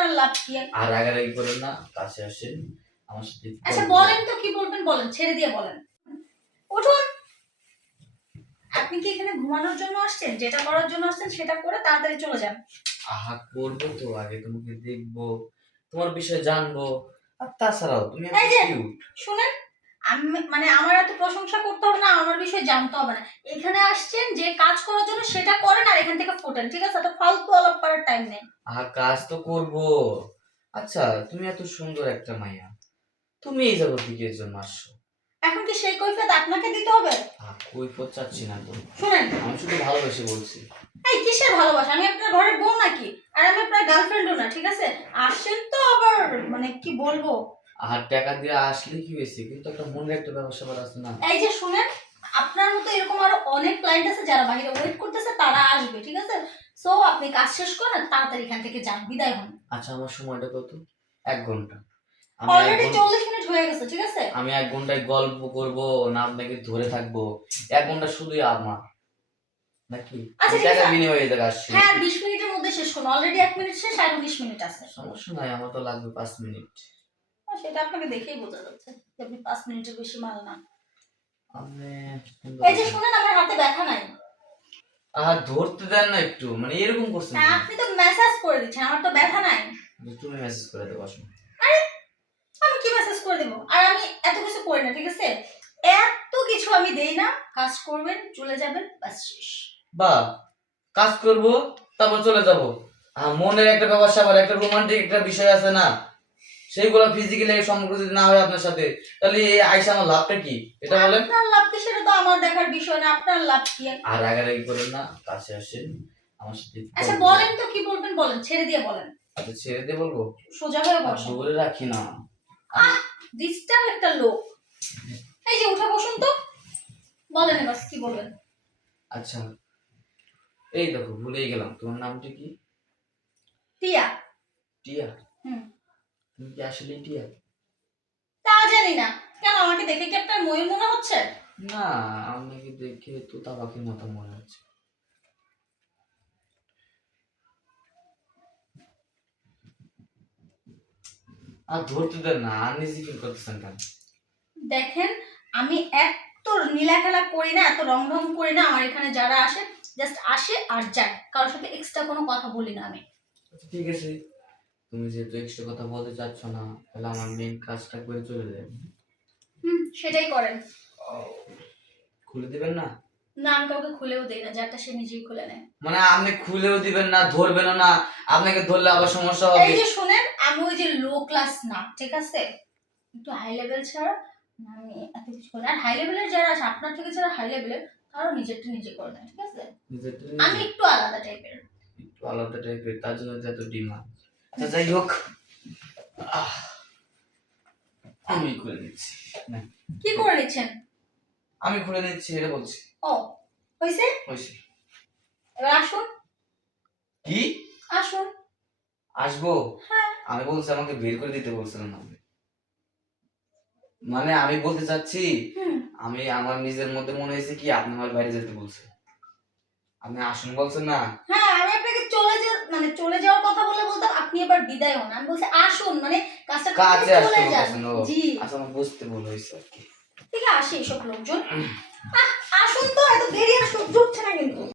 আপনার লাভ কি? আর রাগারাগি করেন না কাছে আসেন আমার সাথে আচ্ছা বলেন তো কি বলবেন বলেন ছেড়ে দিয়ে বলেন। উঠুন! আপনি কি এখানে ঘুমানোর জন্য আসছেন? যেটা করার জন্য আসছেন সেটা করে তাড়াতাড়ি চলে যান। আহা করব তো আগে তোমাকে দেখব তোমার বিষয়ে জানব। আর তাছাড়াও তুমি এই যে। শুনেন আমি মানে আমার এত প্রশংসা করতে হবে না বিষয়ে জানতে হবে না। এখানে আসছেন যে কাজ করার জন্য সেটা করেন আর এখান থেকে ফোটেন ঠিক আছে? তো ফালতু আলাপ করার টাইম নেই। আহা কাজ তো করব। আচ্ছা তুমি এত সুন্দর একটা মাইয়া। তুমি এই জগৎ থেকে এর জন্য আসছো এখন কি সেই কৈফিয়ত আপনাকে দিতে হবে? কৈফত চাচ্ছি না তো। শুনেন। আমি শুধু ভালোবেসে বলছি। এই কিসের ভালোবাসা? আমি আপনার ঘরের বউ নাকি? আর আমি আপনার গার্লফ্রেন্ডও না ঠিক আছে? আসেন তো আবার মানে কি বলব? আর টাকা দিয়ে আসলে কি হয়েছে? কিন্তু একটা মনের একটা ব্যবসা করা আছে না। এই যে শুনেন আপনার মতো এরকম আরও অনেক ক্লায়েন্ট আছে যারা বাইরে ওয়েট করতেছে তারা আসবে ঠিক আছে? সো আপনি কাজ শেষ করেন তাড়াতাড়ি এখান থেকে যান বিদায় হন। আচ্ছা আমার সময়টা কত? এক ঘণ্টা। অলরেডি চল্লিশ মিনিট হয়ে গেছে ঠিক আছে? আমি এক ঘন্টায় গল্প করব না আপনাকে ধরে থাকব। এক ঘণ্টা শুধুই আমার। নাকি? আচ্ছা, টাকা। বিনিময়ে জায়গায় হ্যাঁ বিশ মিনিটের মধ্যে শেষ করুন। অলরেডি এক মিনিট শেষ আর বিশ মিনিট আছে। সমস্যা নাই আমার তো লাগবে পাঁচ মিনিট। সেটা আপনাকে দেখেই বোঝা যাচ্ছে আপনি পাঁচ মিনিটের বেশি মাল না। এই যে। শুনেন আমার হাতে ব্যথা নাই? আহ ধরতে দেন না একটু মানে এরকম করছেন না, আপনি তো মেসেজ করে দিচ্ছেন আমার তো ব্যথা নাই। তুমি মেসেজ করে দেবো আসুন। আমি কি মেসেজ করে দেবো? আর আমি এত কিছু করি না ঠিক আছে? এত কিছু আমি দেই না কাজ করবেন চলে যাবেন বাস শেষ। বা কাজ করব তারপর চলে যাব। আর মনের একটা ব্যবসা আবার একটা রোমান্টিক একটা বিষয় আছে না? সেইগুলো ফিজিক্যালি সম্পর্ক যদি না হয় আপনার সাথে তাহলে এই আইসা আমার লাভটা কি? এটা বলেন। আপনার লাভ কি সেটা তো আমার দেখার বিষয় না আপনার লাভ কি? আর আগে রাগারাগি করেন না কাছে আসেন আমার সাথে আচ্ছা বলেন তো কি বলবেন বলেন ছেড়ে দিয়ে বলেন। আচ্ছা ছেড়ে দিয়ে বলব? সোজা হয়ে বসুন দূরে রাখি না। আহ ডিস্টার্ব একটা লোক। এই যে উঠে বসুন তো। বলেন এবার কি বলবেন? আচ্ছা এই দেখো ভুলেই গেলাম। তোমার নামটা কি? টিয়া। টিয়া? হুম। তুমি কি আসলে টিয়া তা জানি না। কেন আমাকে দেখে কি আপনার ময়ূর মনে হচ্ছে? না আপনাকে দেখে তো তা পাখির মতো মনে হচ্ছে। আর ধরতে দেন না আর নিজে কি করতেছেন কেন দেখেন আমি এত নীলা খেলা করি না এত রং ঢং করি না আমার এখানে যারা আসে জাস্ট আসে আর যায়। কারোর সাথে এক্সট্রা কোনো কথা বলি না আমি। আচ্ছা, ঠিক আছে। তুমি যেহেতু এক্সট্রা কথা বলতে চাচ্ছ না তাহলে আমার মেন কাজটা করে চলে যাবে। হুম সেটাই করেন। খুলে দিবেন না? না আমি কাউকে খুলেও দেই না যারটা সে নিজেই খুলে নেয়। মানে আপনি খুলেও দিবেন না ধরবেন না আপনাকে ধরলে আবার সমস্যা হবে। এই যে শুনেন আমি ওই যে লো ক্লাস না ঠিক আছে? একটু হাই লেভেল ছাড়া আমি এত কিছু করি আর হাই লেভেলের যারা আছে আপনার থেকে যারা হাই লেভেলের তারও নিজেরটা নিজে করে নেয় ঠিক আছে? আমি একটু আলাদা টাইপের একটু আলাদা টাইপের তার জন্য এত ডিমান্ড আচ্ছা যাই হোক আমি খুলে নিচ্ছি না, কি করে নিচ্ছেন আমি খুলে নিচ্ছি এটা বলছি। ও হয়েছে এবার আসুন। কি? আসুন। আসব? হ্যাঁ। আমি বলছি আমাকে বের করে দিতে বলছিলেন আপনি। মানে আমি বলতে চাচ্ছি আমি আমার নিজের মধ্যে মনে হয়েছে কি আপনি আমার বাইরে যেতে বলছেন আপনি আসুন বলছেন না? হ্যাঁ আমি চলে যা মানে চলে যাওয়ার কথা বলে বলতাম আপনি এবার বিদায় হন। আমি বলছি আসুন মানে কাজটা কাজে চলে যান। জি। আচ্ছা বুঝতে ভুল হইছে ঠিক আছে আসে এইসব লোকজন। আসুন তো এত দেরি আর সহ্য হচ্ছে না কিন্তু।